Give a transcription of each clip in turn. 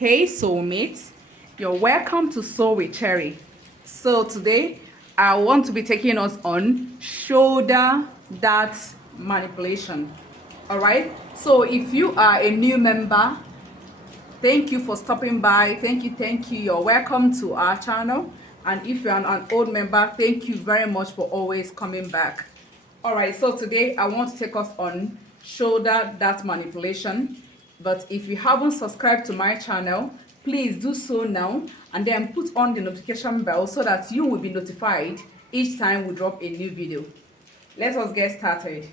Hey soulmates, you're welcome to Soul with Cherry. So today I want to be taking us on shoulder dart manipulation. Alright, so if you are a new member, thank you for stopping by. Thank you. You're welcome to our channel. And if you're an old member, thank you very much for always coming back. Alright, so today I want to take us on shoulder dart manipulation. But if you haven't subscribed to my channel, please do so now and then put on the notification bell so that you will be notified each time we drop a new video. Let us get started.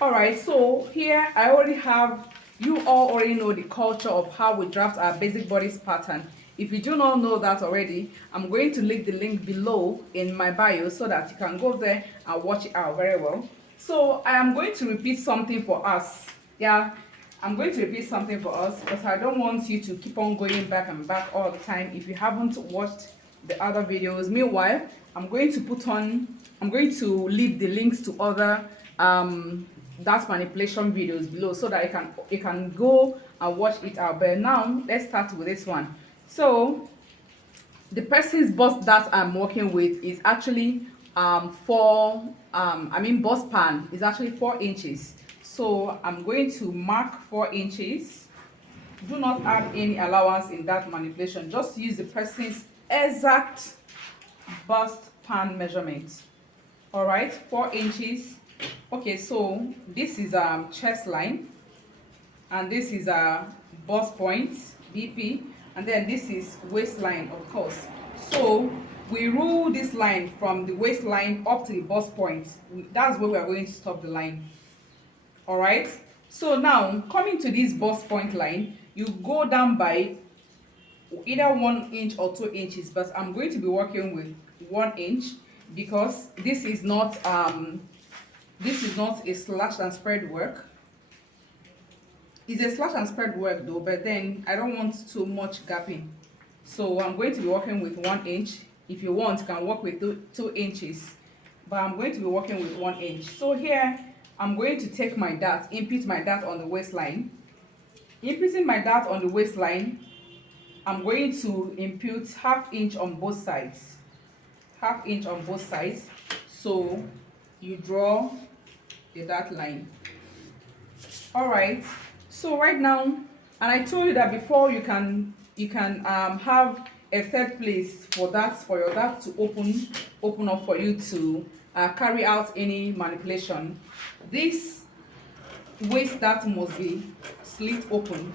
Alright, so here I already have, you all already know the culture of how we draft our basic bodice pattern. If you do not know that already, I'm going to leave the link below in my bio so that you can go there and watch it out very well. So I am going to repeat something for us. Yeah, I'm going to repeat something for us because I don't want you to keep on going back and back all the time if you haven't watched the other videos. Meanwhile, I'm going to leave the links to other that manipulation videos below so that you can go and watch it out. But now let's start with this one. So the person's bust that I'm working with is actually bust pan is actually 4 inches. So I'm going to mark 4 inches. Do not add any allowance in that manipulation. Just use the person's exact bust pan measurement. All right, 4 inches. Okay, so this is chest line, and this is a bust point BP, and then this is waistline, of course. So we rule this line from the waistline up to the bust point. That's where we are going to stop the line. All right, so now coming to this bust point line, you go down by either 1 inch or 2 inches, but I'm going to be working with 1 inch because this is not a slash and spread work. It's a slash and spread work though, but then I don't want too much gapping, so I'm going to be working with 1 inch. If you want, you can work with 2 inches, but I'm going to be working with 1 inch. So here I'm going to take my dart, input my dart on the waistline. Inputting my dart on the waistline, I'm going to input 1/2 inch on both sides. 1/2 inch on both sides. So you draw the dart line. All right. So right now, and I told you that before you can have a third place for your dart to open up for you to carry out any manipulation. This waist dart must be slit open,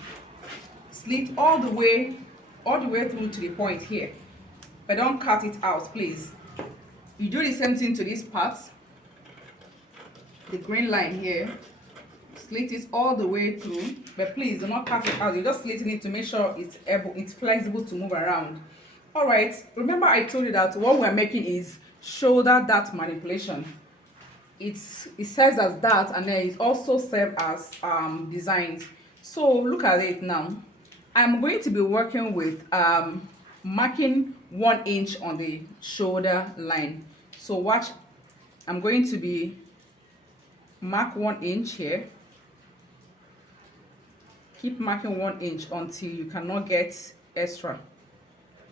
slit all the way through to the point here, but don't cut it out, please. You do the same thing to this part, the green line here. Slit it all the way through, but please do not cut it out. You're just slitting it to make sure it's flexible to move around. All right, remember I told you that what we're making is shoulder dart manipulation. It serves as that, and then it also serves as designs. So look at it now. I'm going to be working with marking 1 inch on the shoulder line. So watch, I'm going to be mark 1 inch here. Keep marking 1 inch until you cannot get extra.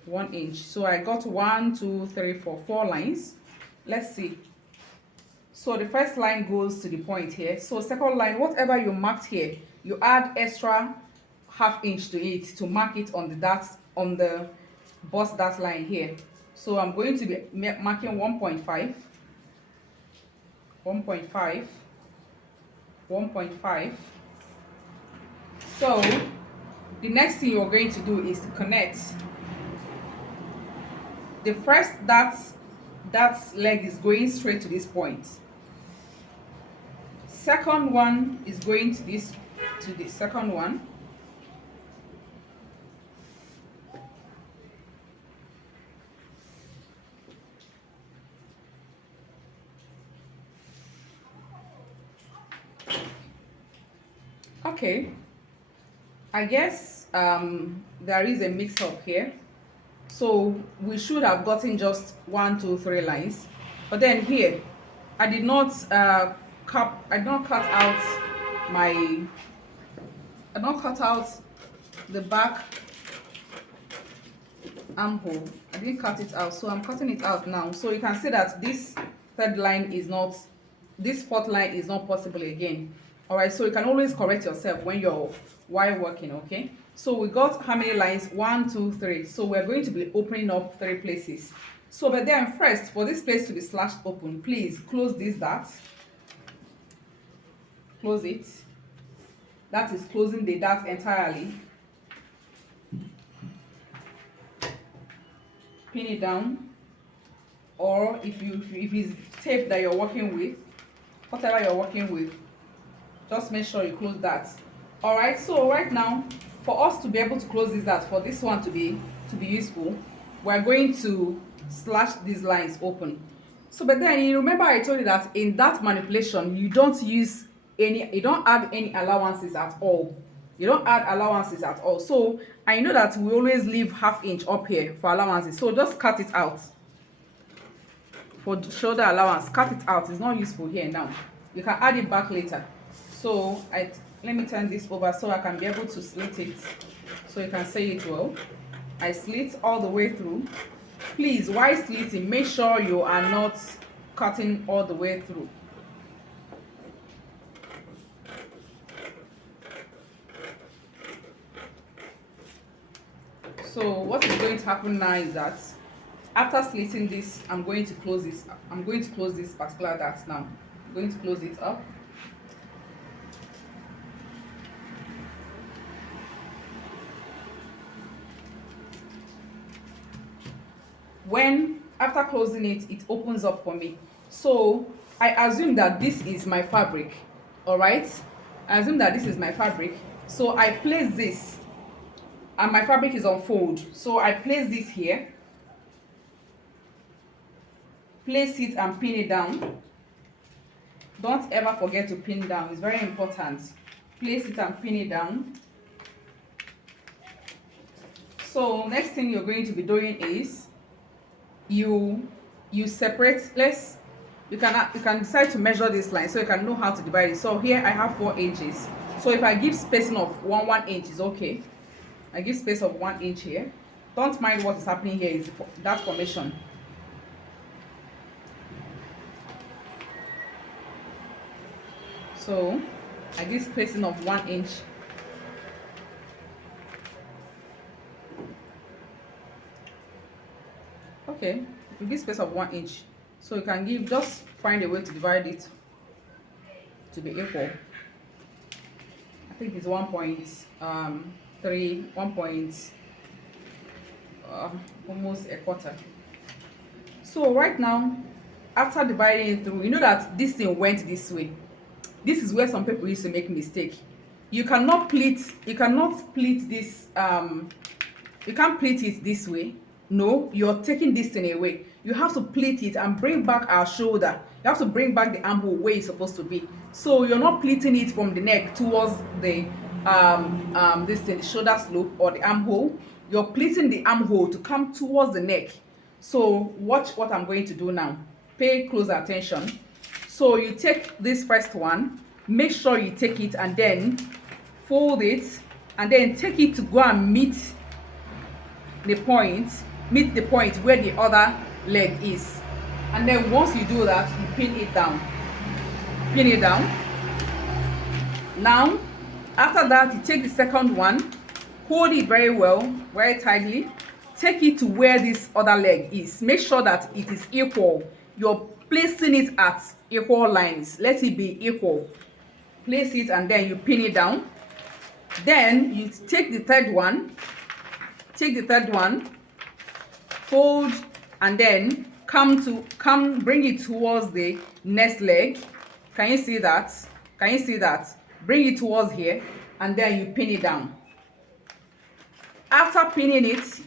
1 inch. So I got 1, 2, 3, 4 lines. Let's see. So the first line goes to the point here. So second line, whatever you marked here, you add extra 1/2 inch to it to mark it on the dart, on the bust dart line here. So I'm going to be marking 1.5, 1.5, 1.5. So the next thing you're going to do is to connect. The first dart leg is going straight to this point. Second one is going to the second one. Okay, I guess there is a mix-up here. So we should have gotten just 1, 2, 3 lines, but then here I did not cut out the back armhole. I didn't cut it out, so I'm cutting it out now. So you can see that this third line is not, this fourth line is not possible again. All right, so you can always correct yourself when you're while working. Okay, so we got how many lines? 1, 2, 3. So we're going to be opening up 3 places. So but then first, for this place to be slashed open, please close this dart. Close it. That is closing the dart entirely. Pin it down, or if it's tape that you're working with, whatever you're working with, just make sure you close that. All right, so right now, for us to be able to close this dart, for this one to be useful, we're going to slash these lines open. So but then you remember I told you that in that manipulation you don't add any allowances at all. You don't add allowances at all. So I know that we always leave ½ inch up here for allowances, so just cut it out. For the shoulder allowance, cut it out. It's not useful here now. You can add it back later. So let me turn this over so I can be able to slit it, so you can see it well. I slit all the way through. Please, while slitting, make sure you are not cutting all the way through. So what is going to happen now is that after slitting this, I'm going to close this. I'm going to close this particular dart now. I'm going to close it up. When after closing it, it opens up for me. So I assume that this is my fabric. All right, I assume that this is my fabric. So I place this, and my fabric is on fold. So I place this here, place it and pin it down. Don't ever forget to pin down, it's very important. Place it and pin it down. So next thing you're going to be doing is you separate. You can decide to measure this line so you can know how to divide it. So here I have 4 inches. So if I give spacing of 1 inch is okay. I give space of 1 inch here. Don't mind what is happening here, is that formation. So I give spacing of 1 inch. Okay, you give space of 1 inch. So you can just find a way to divide it to be equal. I think it's 1.3, almost a quarter. So right now, after dividing it through, you know that this thing went this way. This is where some people used to make mistake. You cannot pleat this, you can't pleat it this way. No, you're taking this thing away. You have to pleat it and bring back our shoulder. You have to bring back the armhole where it's supposed to be. So you're not pleating it from the neck towards the this thing, the shoulder slope or the armhole. You're pleating the armhole to come towards the neck. So watch what I'm going to do now. Pay close attention. So you take this first one, make sure you take it and then fold it, and then take it to go and meet the point where the other leg is. And then once you do that, you pin it down. Pin it down. Now, after that, you take the second one, hold it very well, very tightly. Take it to where this other leg is. Make sure that it is equal. You're placing it at equal lines. Let it be equal. Place it and then you pin it down. Then you take the third one. Fold and then bring it towards the next leg. Can you see that? Bring it towards here and then you pin it down. After pinning it,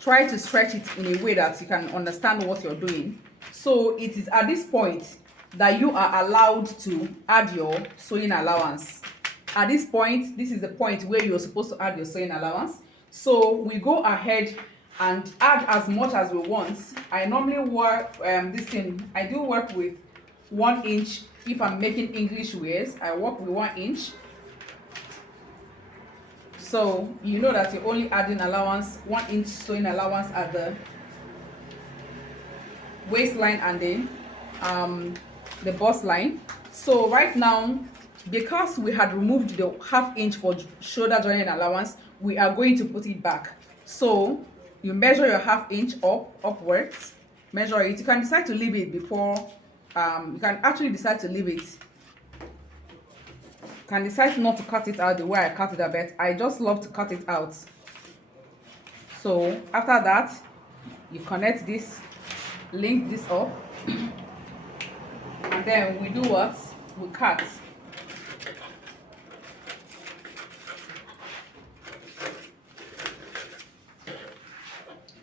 try to stretch it in a way that you can understand what you're doing. So it is at this point that you are allowed to add your sewing allowance. At this point, this is the point where you're supposed to add your sewing allowance. So we go ahead and add as much as we want. I normally work I do work with 1 inch. If I'm making English wears, I work with 1 inch. So you know that you're only adding allowance, 1 inch sewing allowance at the waistline and the bust line. So right now, because we had removed the ½ inch for shoulder joining allowance, we are going to put it back. So you measure your ½ inch upwards, measure it. You can decide to leave it before, you can actually decide to leave it. You can decide not to cut it out the way I cut it a bit. I just love to cut it out. So after that, you connect this, link this up, and then we do what? We cut.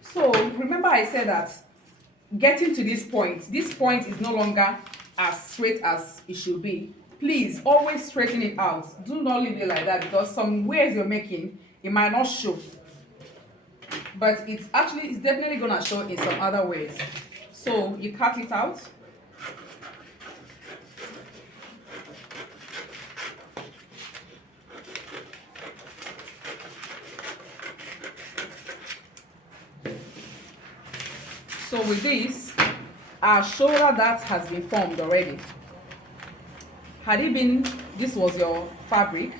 So remember I said that getting to this point is no longer as straight as it should be. Please always straighten it out. Do not leave it like that, because some ways you're making, it might not show, but it's definitely gonna show in some other ways. So you cut it out. So with this, our shoulder that has been formed already. Had it been, this was your fabric,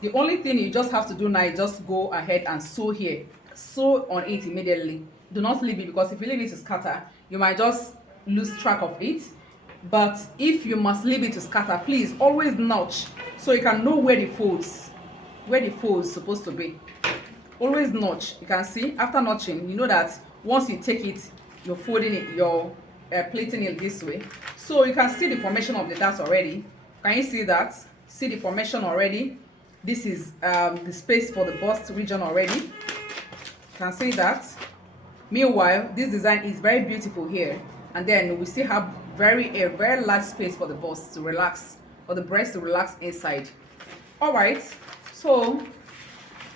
the only thing you just have to do now is just go ahead and sew here. Sew on it immediately. Do not leave it, because if you leave it to scatter, you might just lose track of it. But if you must leave it to scatter, please always notch so you can know where the folds supposed to be. Always notch. You can see after notching, you know that once you take it, you're folding it, you're pleating it this way. So you can see the formation of the dart already. Can you see that? See the formation already? This is the space for the bust region already. You can see that. Meanwhile, this design is very beautiful here, and then we still have a very large space for the bust to relax, or the breast to relax inside. All right, so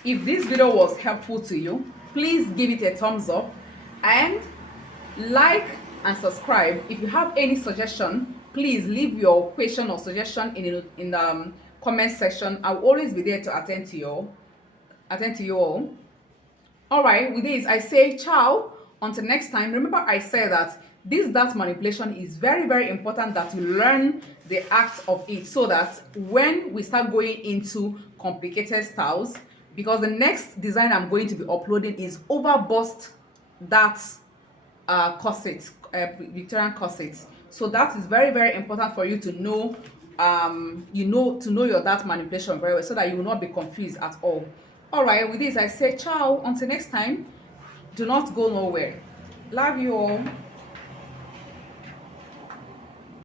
if this video was helpful to you, please give it a thumbs up and like and subscribe. If you have any suggestion, please leave your question or suggestion in the comment section. I will always be there to attend to you all. All right, with this I say ciao until next time. Remember I said that this dart manipulation is very important, that you learn the act of it, so that when we start going into complicated styles, because the next design I'm going to be uploading is over bust dart corset, Victorian corset. So that is very important for you to know, to know your dart manipulation very well, so that you will not be confused at all. All right, with this I say ciao until next time. Do not go nowhere. Love you all.